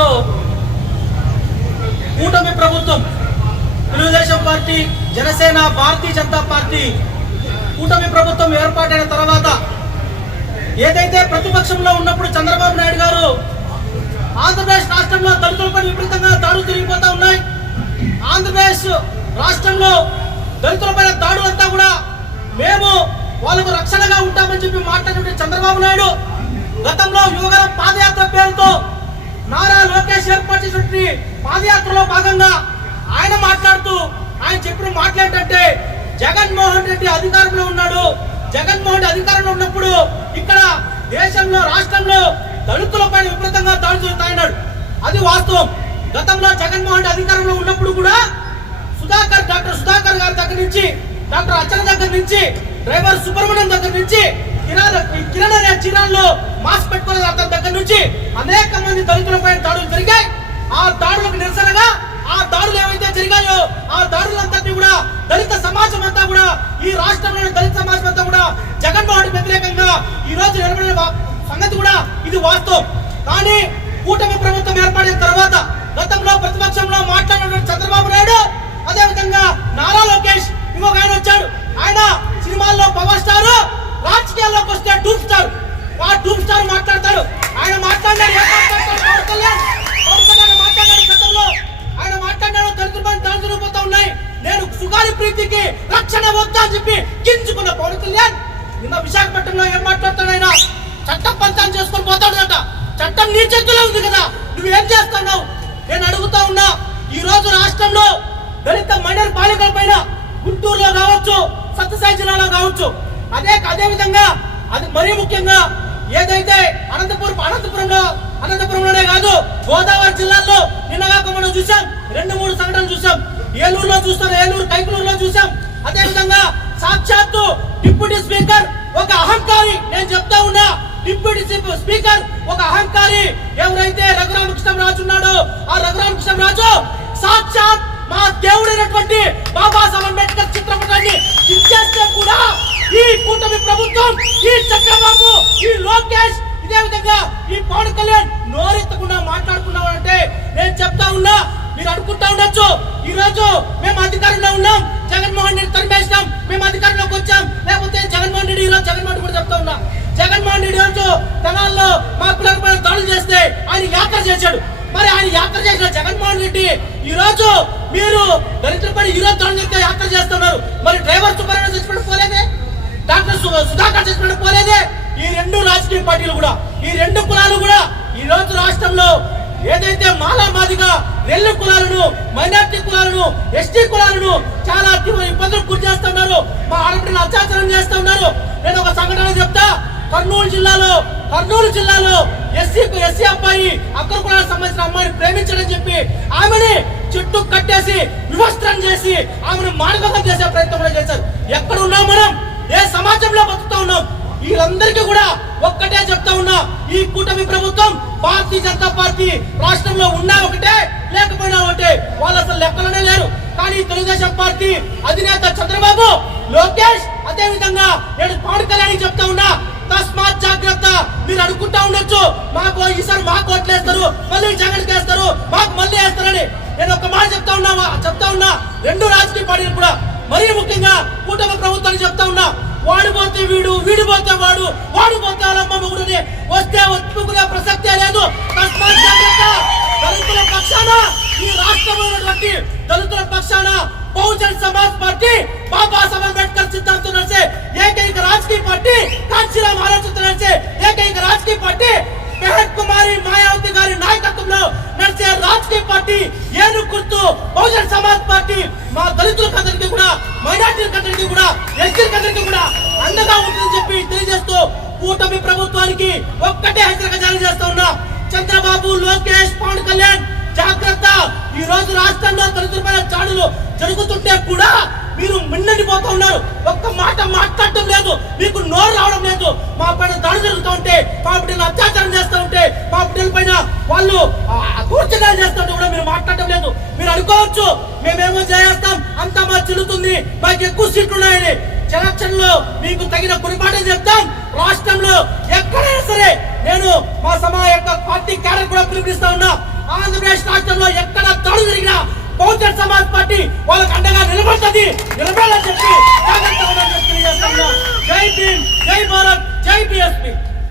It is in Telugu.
రాష్ట్రంలో కూటమి ప్రభుత్వం తెలుగుదేశం పార్టీ, జనసేన, భారతీయ జనతా పార్టీ కూటమి ప్రభుత్వం ఏర్పాటైన తర్వాత ఏదైతే ప్రతిపక్షంలో ఉన్నప్పుడు చంద్రబాబు నాయుడు గారు ఆంధ్రప్రదేశ్ రాష్ట్రంలో దళితులపై విపరీతంగా దాడులు జరిగిపోతా ఉన్నాయి. ఆంధ్రప్రదేశ్ రాష్ట్రంలో దళితులపై దాడులంతా కూడా మేము వాళ్ళకు రక్షణగా ఉంటామని చెప్పి మాట్లాడిన చంద్రబాబు నాయుడు గతంలో యువగరం పాదయాత్ర పేరుతో నారా లోకేష్ ఏర్పాటు చేసినటువంటి పాదయాత్రలో భాగంగా ఆయన మాట్లాడుతూ ఆయన చెప్పిన మాట్లాడేటంటే జగన్మోహన్ రెడ్డి అధికారంలో ఉన్నాడు, జగన్మోహన్ రెడ్డి అధికారంలో ఉన్నప్పుడు ఇక్కడ దేశంలో రాష్ట్రంలో దళితులపై విపరీతంగా దాడులు జరుగుతాయన్నాడు. అది వాస్తవం. గతంలో జగన్మోహన్ రెడ్డి అధికారంలో ఉన్నప్పుడు కూడా డాక్టర్ సుధాకర్ గారి దగ్గర నుంచి, డాక్టర్ అర్చన దగ్గర నుంచి, డ్రైవర్ సుబ్రహ్మణ్యం దగ్గర నుంచి, కిరణ్ అనే చీరాల్లో మాస్క్ పెట్టుకునే అతని దగ్గర నుంచి అనేక మంది దళితులపై దాడులు జరిగాయి. ఆ దాడులకు నిరసనగా ఆ దాడులు ఏవైతే జరిగాయో ఆ దాడులంతటినీ కూడా దళిత సమాజం అంతా కూడా, ఈ రాష్ట్రంలోని దళిత సమాజం అంతా కూడా జగన్మోహన్ వ్యతిరేకంగా ఈ రోజు నిలబడిన సంగతి కూడా ఇది వాస్తవం. కానీ కూటమి ప్రభుత్వం ఏర్పడిన తర్వాత గతంలో ప్రతిపక్షంలో మాట్లాడిన చంద్రబాబు నాయుడు, అదేవిధంగా నారా లోకేష్, ఇంకొక ఆయన వచ్చాడు. ఆయన సినిమాల్లో పవర్ స్టార్, రాజకీయాల్లోకి వస్తే డూప్ స్టార్. ఆ డూప్ స్టార్ మాట్లాడతాడు. ఆయన మాట్లాడారు గతంలో ఆయన మాట్లాడారు దళితులపై దాడులు జరిగిపోతా ఉన్నాయి, నేను సుగాలి ప్రీతికి రక్షణ వద్దా అని చెప్పి గింజుకున్న పవన్ కళ్యాణ్ నిన్న విశాఖపట్నంలో ఏం మాట్లాడతాడు? ఆయన చట్టం పంచాన్ని చేసుకొని పోతాడట. చట్టం నీ చేతిలో ఉంది కదా, నువ్వేం చేస్తున్నావు? నేను అడుగుతా ఉన్నా, ఈ రోజు రాష్ట్రంలో దళిత మైనర్ బాలికల పైన గుంటూరులో కావచ్చు, సత్యసాయి జిల్లాలో కావచ్చు, అదే విధంగా అది మరీ ముఖ్యంగా ఏదైతే అనంతపురంలోనే కాదు, గోదావరి జిల్లాలో నిన్నగాక మనం చూసాం, 2-3 సంఘటనలు చూసాం. ఏలూరులో చూస్తాం, ఏలూరు కైకులూరులో చూసాం. అదే విధంగా సాక్షాత్తు డిప్యూటీ స్పీకర్ ఒక అహంకారి, నేను చెప్తా ఉన్నా, డిప్యూటీ స్పీకర్ ఒక అహంకారి ఎవరైతే రఘురామకృష్ణరాజు ఉన్నాడో, ఆ రఘురామకృష్ణరాజు సాక్షాత్ మా దేవుడైనటువంటి బాబాసాహెబ్ అంబేద్కర్ చిత్రపటాన్ని ఇచ్చేస్తే కూడా ఈ కూటమి ప్రభుత్వం, ఈ చంద్రబాబు, ఈ లోకేష్, ఇదే విధంగా ఈ పవన్ కళ్యాణ్ నోరెత్తకుండా మాట్లాడుకున్నామంటే నేను చెప్తా ఉన్నా, మీరు అనుకుంటా ఉండొచ్చు ఈ రోజు మేము అధికారంలో ఉన్నాం, జగన్మోహన్ రెడ్డి తరిమేసినాం, మేము అధికారంలోకి వచ్చాం, లేకపోతే జగన్మోహన్ రెడ్డి ఈరోజు జగన్మోహన్ కూడా చెప్తా ఉన్నా, జగన్మోహన్ రెడ్డి రోజు తెనాల్లో మా పిల్లలపై దాడులు చేస్తే ఆయన యాత్ర చేశాడు. మరి ఆయన యాత్ర చేసిన జగన్మోహన్ రెడ్డి ఈ రోజు మీరు దళితులపై ఈ రోజు దాడులు చేస్తే యాత్ర చేస్తున్నారు. మరి డ్రైవర్ సుబ్రహ్మణ్యం చచ్చిపోవడం పోలేదే, డాక్టర్ సుధాకర్ చచ్చిపోవడం పోలేదే? ఈ 2 రాజకీయ పార్టీలు కూడా, ఈ 2 కులాలు కూడా ఈ రోజు రాష్ట్రంలో ఏదైతే మాదిగా రెల్లు కులాలను, మైనార్టీ కులాలను, ఎస్టీ కులాలను చాలా ఇబ్బందులకు గురి చేస్తున్నారు, మా ఆడపిల్లలు అత్యాచారం చేస్తున్నారు. నేను ఒక సంఘటన చెప్తా. కర్నూలు జిల్లాలో ఎస్సీ అబ్బాయి అగ్ర కులాలకు సంబంధించిన అమ్మాయిని ప్రేమించడని చెప్పి ఆమెని చుట్టూ కట్టేసి వివస్త్రం చేసి ఆమెను మానవతం చేసే ప్రయత్నం కూడా చేశారు. ఎక్కడ ఉన్నాం మనం? ఏ సమాజంలో బతుకుతా ఉన్నాం? వీళ్ళందరికీ కూడా ఒక్కటే చెప్తా ఉన్నా, ఈ కూటమి ప్రభుత్వం, భారతీయ జనతా పార్టీ రాష్ట్రంలో ఉన్నా ఒకటే, లేకపోయినా ఒకటే, వాళ్ళు అసలు లెక్కలోనే లేరు. కానీ తెలుగుదేశం పార్టీ అధినేత చంద్రబాబు, లోకేష్, అదే విధంగా నేను పవన్ కళ్యాణ్ చెప్తా ఉన్నా, తస్మాత్ జాగ్రత్త. మీరు అనుకుంటా ఉండొచ్చు మాకు ఈసారి మాకు ఓట్లేస్తారు, మళ్ళీ జగన్ వేస్తారు, మాకు మళ్ళీ వేస్తారని. నేను ఒక మాట చెప్తా ఉన్నా 2 రాజకీయ పార్టీలు కూడా, మరీ ముఖ్యంగా కూటమి ప్రభుత్వాన్ని చెప్తా ఉన్నా, వాడు పోతే వీడు, వీడు పోతే వాడు, వాడు పోతే వాళ్ళమ్మ మొగుడుని వస్తే ఒప్పుకునే ప్రసక్తే లేదు. తస్మాత్ జాగ్రత్త. దళితుల పక్షాన, ఈ రాష్ట్రంలో ఉన్నటువంటి దళితుల పక్షాన బహుజన్ సమాజ్ పార్టీ, బాబాసాహెబ్ అంబేద్కర్ సిద్ధాంతం నడిచే ఏకైక రాజకీయ పార్టీ, కాంచీరామ్ ఆలోచనతో నడిచే ఏకైక రాజకీయ పార్టీ, మెహర్ కుమారి మాయావతి గారి నాయకత్వంలో నడిచే రాజకీయ పార్టీ ఏను గుర్తు బహుజన్ సమాజ్ పార్టీ. మా దళితులకందరికీ కూడా, మైనార్టీలకందరికీ కూడా, ఎస్టీలకందరికీ కూడా అండగా ఉంటుందని చెప్పి తెలియజేస్తూ కూటమి ప్రభుత్వానికి ఒక్కటే హెచ్చరిక జారీ చేస్తా ఉన్నా, చంద్రబాబు, లోకేష్, పవన్ కళ్యాణ్ జాగ్రత్త. ఈ రోజు రాష్ట్రంలో దళితులపై దాడులు జరుగుతుంటే కూడా మీరు మిన్నడిపోతూ ఉన్నారు, ఒక్క మాట మాట్లాడటం లేదు, మీకు నోరు రావడం లేదు. మా పైన దాడి జరుగుతూ ఉంటే, మా బిడ్డలు అత్యాచారం చేస్తూ ఉంటే, మా బిడ్డల పైన వాళ్ళు కూర్చోగా చేస్తుంటే కూడా మీరు మాట్లాడటం లేదు. మీరు అనుకోవచ్చు మేమేమో చేస్తాం, అంతా మా చెల్లుతుంది, మాకు ఎక్కువ సీట్లు ఉన్నాయని. ఎలక్షన్ లో మీకు తగిన గురిపాఠం చెప్తాం. రాష్ట్రంలో ఎక్కడైనా సరే నేను మా యొక్క పార్టీ క్యాడర్ కూడా పిలుపునిస్తా ఉన్నా, ఆ ఆంధ్రప్రదేశ్ రాష్ట్రంలో ఎక్కడ దాడులు జరిగినా బహుజన్ సమాజ్ పార్టీ వాళ్ళకి అండగా నిలబడుతుంది, నిలబడాలని చెప్పి జాగ్రత్తగా తెలియజేస్తున్నా. జై భీమ్, జై భారత్, జై బీఎస్పీ.